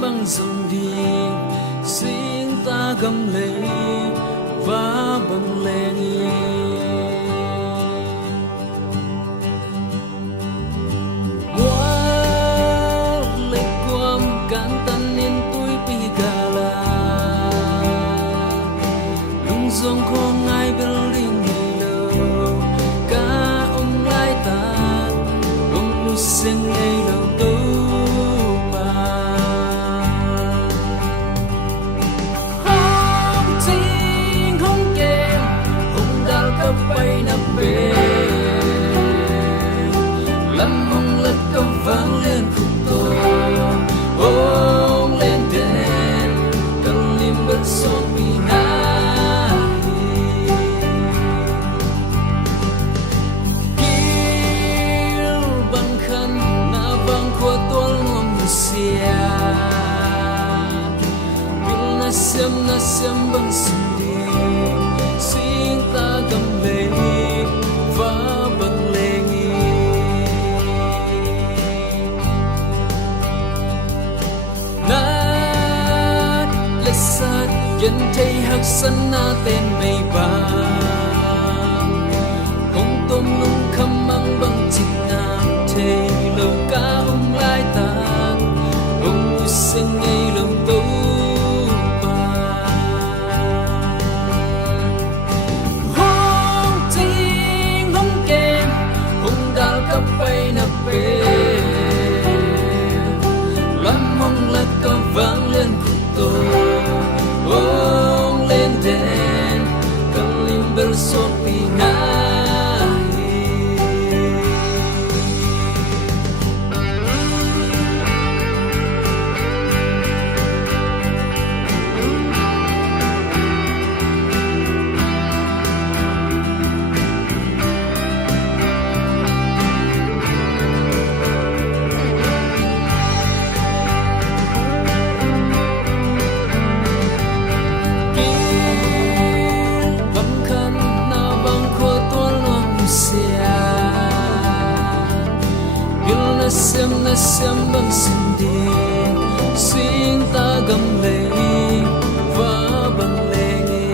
băng dòng đi xin ta gầm lệ và bằng lệ dòng khó ngay bên liên ngày lâu cả ông lai ta ông nu sen ngày lâu đâu mà không tin không kèm ông đã cấp bay nằm bề lâm hồng lật cầm vang lên khúc tô ông lên đèn cần lim bất son vì na siam bang sindi sing ta gam le va bang lengi na lesat yen thei hak san na ten mei ba ong tom lung kham mang bang chit na thei lo ka ong lai ta ong sen ngei lo to bay na pe lâm mong là có vang lên khúc tô ông lên đèn cần lim bel son pina na siam bang sindi sing ta gam le va bang lengi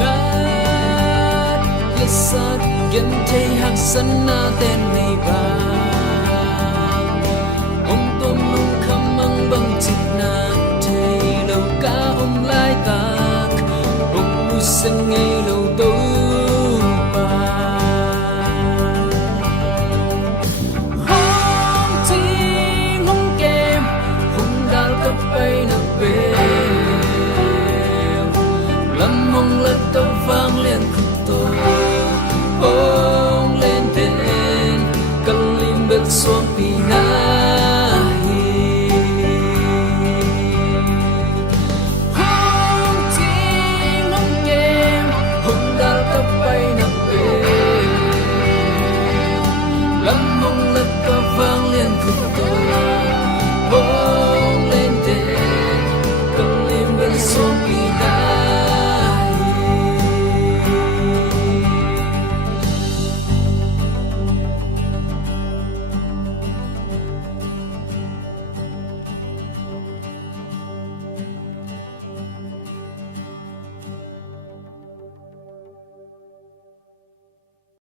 na lesat gen thei hak san na ten nei ba ong tom lung kham mang bang chit na thei lo ka ong lai tak ong nu sen ngei lo